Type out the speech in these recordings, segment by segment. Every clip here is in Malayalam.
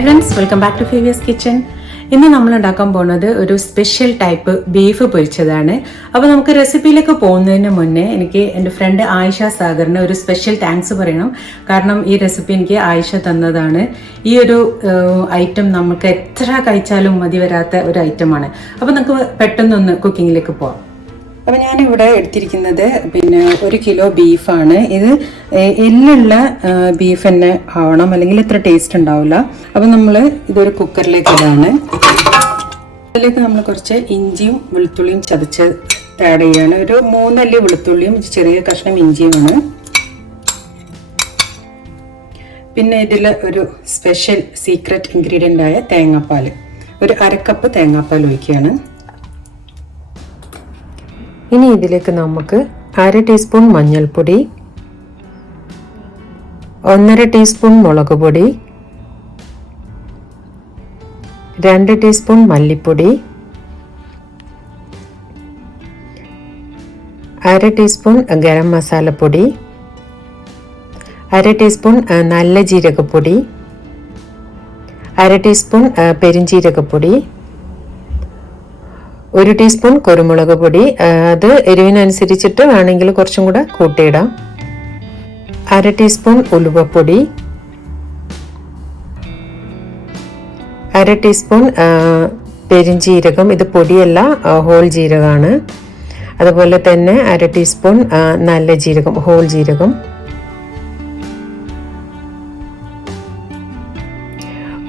Hi friends, welcome back to Fiveas Kitchen. ഇന്ന് നമ്മൾ ഉണ്ടാക്കാൻ പോകുന്നത് ഒരു സ്പെഷ്യൽ ടൈപ്പ് ബീഫ് പൊരിച്ചതാണ്. അപ്പോൾ നമുക്ക് റെസിപ്പിയിലേക്ക് പോകുന്നതിന് മുന്നേ എനിക്ക് എൻ്റെ ഫ്രണ്ട് ആയിഷ സാഗറിന് ഒരു സ്പെഷ്യൽ താങ്ക്സ് പറയണം. കാരണം ഈ റെസിപ്പി എനിക്ക് ആയിഷ തന്നതാണ്. ഈ ഒരു ഐറ്റം നമുക്ക് എത്ര കഴിച്ചാലും മതി വരാത്ത ഒരു ഐറ്റമാണ്. അപ്പോൾ നമുക്ക് പെട്ടെന്നൊന്ന് കുക്കിങ്ങിലേക്ക് പോകാം. അപ്പോൾ ഞാനിവിടെ എടുത്തിരിക്കുന്നത് 1 കിലോ ബീഫാണ്. ഇത് എല്ലുള്ള ബീഫ് തന്നെ ആവണം, അല്ലെങ്കിൽ ഇത്ര ടേസ്റ്റ് ഉണ്ടാവില്ല. അപ്പോൾ നമ്മൾ ഇതൊരു കുക്കറിലേക്ക് ഇടാണ്. അതിലേക്ക് നമ്മൾ കുറച്ച് ഇഞ്ചിയും വെളുത്തുള്ളിയും ചതച്ച് ആഡ് ചെയ്യാണ്. ഒരു 3 അല്ലി വെളുത്തുള്ളിയും ചെറിയ കഷ്ണം ഇഞ്ചിയുമാണ്. പിന്നെ ഇതിൽ ഒരു സ്പെഷ്യൽ സീക്രട്ട് ഇൻഗ്രീഡിയൻ്റ് ആയ തേങ്ങാപ്പാൽ, ഒരു 1/2 കപ്പ് തേങ്ങാപ്പാൽ ഒഴിക്കുകയാണ്. ഇനി ഇതിലേക്ക് നമുക്ക് 1/2 ടീസ്പൂൺ മഞ്ഞൾപ്പൊടി, 1/2 ടീസ്പൂൺ മുളക് പൊടി, 2 ടീസ്പൂൺ മല്ലിപ്പൊടി, 1/2 ടീസ്പൂൺ ഗരം മസാലപ്പൊടി, 1/2 ടീസ്പൂൺ നല്ല ജീരകപ്പൊടി, 1/2 ടീസ്പൂൺ പെരിഞ്ജീരകപ്പൊടി, 1 ടീസ്പൂൺ കുരുമുളക് പൊടി. അത് എരിവിനനുസരിച്ചിട്ട് വേണമെങ്കിൽ കുറച്ചും കൂടെ കൂട്ടിയിടാം. 1/2 ടീസ്പൂൺ ഉലുവപ്പൊടി, 1/2 ടീസ്പൂൺ പെരിഞ്ജീരകം. ഇത് പൊടിയല്ല, ഹോൾ ജീരകമാണ്. അതുപോലെ തന്നെ 1/2 ടീസ്പൂൺ നല്ല ജീരകം, ഹോൾ ജീരകം.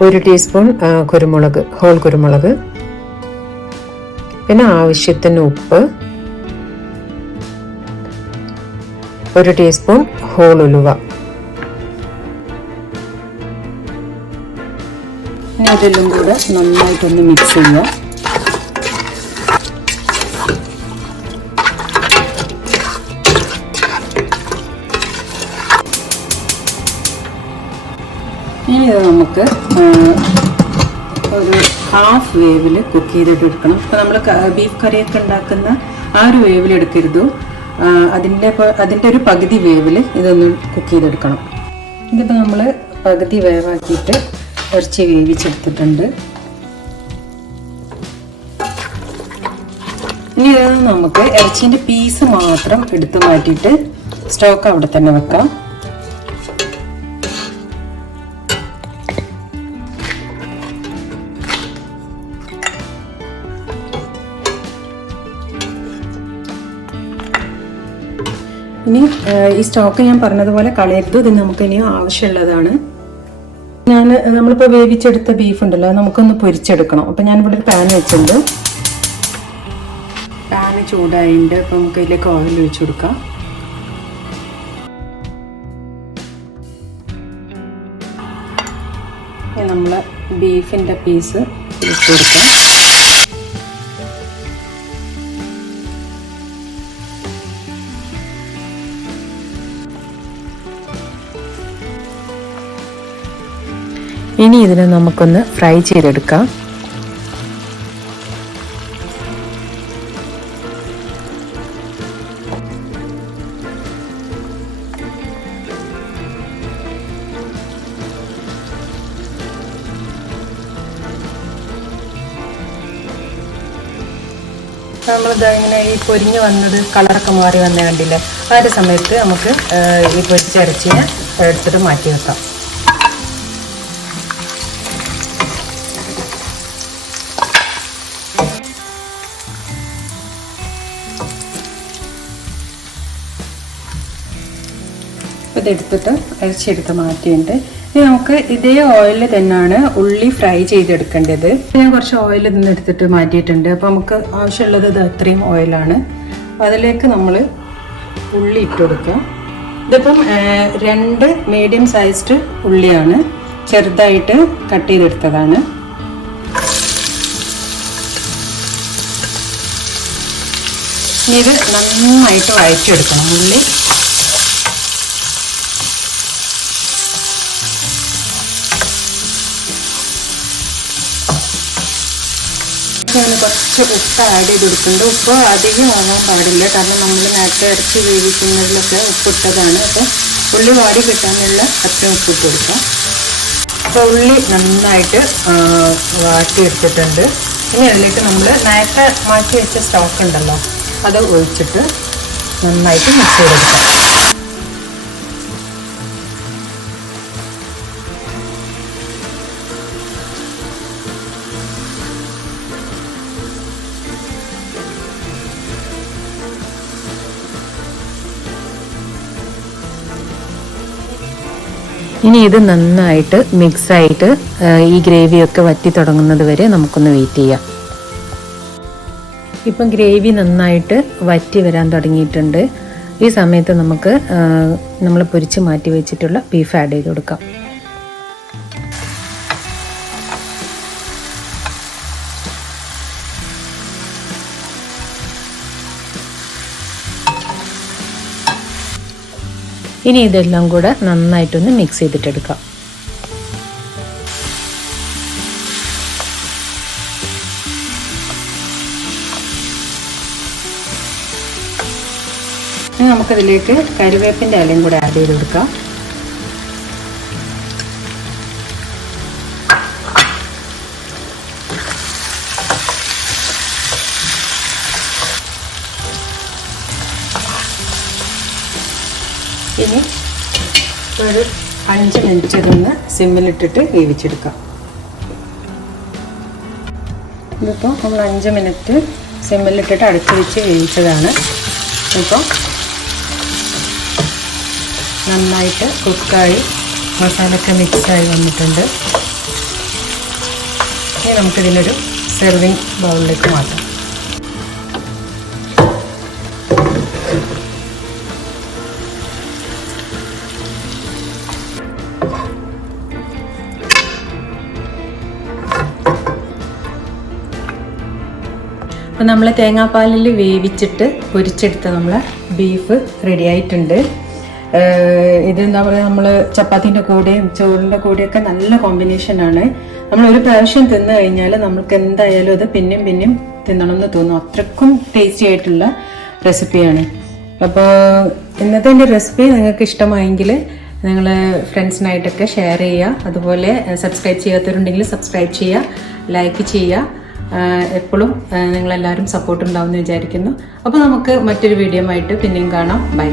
1 ടീസ്പൂൺ കുരുമുളക്, ഹോൾ കുരുമുളക്. പിന്നെ ആവശ്യത്തിന് ഉപ്പ്, 1 ടീസ്പൂൺ ഹോൾ ഉലുവ. ഇനി ഇതെല്ലാം കൂടെ നന്നായിട്ടൊന്ന് മിക്സ് ചെയ്യുക. ഇനി ഇത് നമുക്ക് ഒരു ഹാഫ് വേവിൽ കുക്ക് ചെയ്തിട്ട് എടുക്കണം. ഇപ്പോൾ നമ്മൾ ബീഫ് കറിയൊക്കെ ഉണ്ടാക്കുന്ന ആ ഒരു വേവിൽ എടുക്കരുത്, അതിൻ്റെ ഒരു പകുതി വേവിൽ ഇതൊന്ന് കുക്ക് ചെയ്തെടുക്കണം. ഇതിപ്പോൾ നമ്മൾ പകുതി വേവാക്കിയിട്ട് ഇറച്ചി വേവിച്ചെടുത്തിട്ടുണ്ട്. ഇനി ഇത് നമുക്ക് ഇറച്ചീൻ്റെ പീസ് മാത്രം എടുത്ത് മാറ്റിയിട്ട് സ്റ്റോക്ക് അവിടെ തന്നെ വെക്കാം. ഇനി ഈ സ്റ്റോക്ക് ഞാൻ പറഞ്ഞതുപോലെ കളയരുത്, ഇത് നമുക്ക് ഇനിയും ആവശ്യമുള്ളതാണ്. നമ്മളിപ്പോൾ വേവിച്ചെടുത്ത ബീഫ് ഉണ്ടല്ലോ, നമുക്കൊന്ന് പൊരിച്ചെടുക്കണം. അപ്പം ഞാനിവിടെ ഒരു പാൻ വെച്ചിട്ടുണ്ട്. പാന് ചൂടായിട്ടുണ്ട്. അപ്പം നമുക്ക് ഇതിലേക്ക് ഓയിൽ ഒഴിച്ചു കൊടുക്കാം. നമ്മൾ ബീഫിൻ്റെ പീസ് ഇട്ട് കൊടുക്കാം. ഇനി ഇതിനെ നമുക്കൊന്ന് ഫ്രൈ ചെയ്തെടുക്കാം. നമ്മളിത് ഇങ്ങനെ ഈ പൊരിഞ്ഞ് വന്നത് കളറൊക്കെ മാറി വന്ന കണ്ടില്ലേ, ആ ഒരു സമയത്ത് നമുക്ക് ഈ പൊരിച്ചിറച്ചിനെ എടുത്തിട്ട് മാറ്റി വെക്കാം. ഇതെടുത്തിട്ട് ഇറച്ചിയെടുത്ത് മാറ്റിയിട്ടുണ്ട്. ഇനി നമുക്ക് ഇതേ ഓയിൽ തന്നെയാണ് ഉള്ളി ഫ്രൈ ചെയ്തെടുക്കേണ്ടത്. ഞാൻ കുറച്ച് ഓയിൽ നിന്ന് എടുത്തിട്ട് മാറ്റിയിട്ടുണ്ട്. അപ്പോൾ നമുക്ക് ആവശ്യമുള്ളത് ഇത് അത്രയും ഓയിലാണ്. അതിലേക്ക് നമ്മൾ ഉള്ളി ഇട്ട് കൊടുക്കുക. ഇതിപ്പം 2 മീഡിയം സൈസ്ഡ് ഉള്ളിയാണ്, ചെറുതായിട്ട് കട്ട് ചെയ്തെടുത്തതാണ്. ഇനി ഇത് നന്നായിട്ട് വഴറ്റിയെടുക്കണം. ഉള്ളി ഞാൻ കുറച്ച് ഉപ്പ് ആഡ് ചെയ്ത് കൊടുക്കുന്നുണ്ട്. ഉപ്പ് അധികം ആവാൻ പാടില്ല, കാരണം നമ്മൾ നേരത്തെ ഇറച്ചി വേവിക്കുന്നതിലൊക്കെ ഉപ്പിട്ടതാണ്. അപ്പോൾ ഉള്ളി വാടി കിട്ടാനുള്ള അത്രയും ഉപ്പിട്ട് കൊടുക്കാം. അപ്പോൾ ഉള്ളി നന്നായിട്ട് വാട്ടിയെടുത്തിട്ടുണ്ട്. ഇനി അതിലേക്ക് നമ്മൾ നേരത്തെ മാറ്റി വെച്ച സ്റ്റോക്ക് ഉണ്ടല്ലോ അത് ഒഴിച്ചിട്ട് നന്നായിട്ട് മിക്സ് ചെയ്തെടുക്കാം. ഇനി ഇത് നന്നായിട്ട് മിക്സായിട്ട് ഈ ഗ്രേവിയൊക്കെ വറ്റി തുടങ്ങുന്നത് വരെ നമുക്കൊന്ന് വെയിറ്റ് ചെയ്യാം. ഇപ്പം ഗ്രേവി നന്നായിട്ട് വറ്റി വരാൻ തുടങ്ങിയിട്ടുണ്ട്. ഈ സമയത്ത് നമുക്ക് നമ്മൾ പൊരിച്ച് മാറ്റി വെച്ചിട്ടുള്ള ബീഫ് ആഡ് ചെയ്ത് കൊടുക്കാം. ഇനി ഇതെല്ലാം കൂടെ നന്നായിട്ടൊന്ന് മിക്സ് ചെയ്തിട്ടെടുക്കാം. ഇനി നമുക്കതിലേക്ക് കറിവേപ്പിൻ്റെ ഇലയും കൂടെ ആഡ് ചെയ്ത് കൊടുക്കാം. ഇനി ഒരു 5 മിനിറ്റ് ഇതൊന്ന് സിമ്മിലിട്ടിട്ട് വേവിച്ചെടുക്കാം. ഇതിപ്പോൾ നമ്മൾ 5 മിനിറ്റ് സിമ്മിലിട്ടിട്ട് അടച്ചു വെച്ച് വേവിച്ചതാണ്. ഇപ്പോൾ നന്നായിട്ട് കുക്കായി മസാലയൊക്കെ മിക്സായി വന്നിട്ടുണ്ട്. ഇനി നമുക്കിതിനൊരു സെർവിങ് ബൗളിലേക്ക് മാറ്റാം. അപ്പോൾ നമ്മൾ തേങ്ങാപ്പാലിൽ വേവിച്ചിട്ട് പൊരിച്ചെടുത്ത നമ്മളെ ബീഫ് റെഡി ആയിട്ടുണ്ട്. ഇതെന്താ പറയുക, നമ്മൾ ചപ്പാത്തിൻ്റെ കൂടെയും ചോറിൻ്റെ കൂടെയൊക്കെ നല്ല കോമ്പിനേഷനാണ്. നമ്മൾ ഒരു പ്രാവശ്യം തിന്നു കഴിഞ്ഞാൽ നമുക്ക് എന്തായാലും അത് പിന്നെയും പിന്നെയും തിന്നണം എന്ന് തോന്നും. അത്രക്കും ടേസ്റ്റി ആയിട്ടുള്ള റെസിപ്പിയാണ്. അപ്പോൾ ഇന്നത്തെ എൻ്റെ റെസിപ്പി നിങ്ങൾക്ക് ഇഷ്ടമായെങ്കിൽ നിങ്ങൾ ഫ്രണ്ട്സിനായിട്ടൊക്കെ ഷെയർ ചെയ്യുക. അതുപോലെ സബ്സ്ക്രൈബ് ചെയ്യാത്തവരുണ്ടെങ്കിൽ സബ്സ്ക്രൈബ് ചെയ്യുക, ലൈക്ക് ചെയ്യുക. എപ്പോഴും നിങ്ങളെല്ലാവരും സപ്പോർട്ട് ഉണ്ടാവുമെന്ന് വിചാരിക്കുന്നു. അപ്പോൾ നമുക്ക് മറ്റൊരു വീഡിയോ ആയിട്ട് പിന്നെയും കാണാം. ബൈ.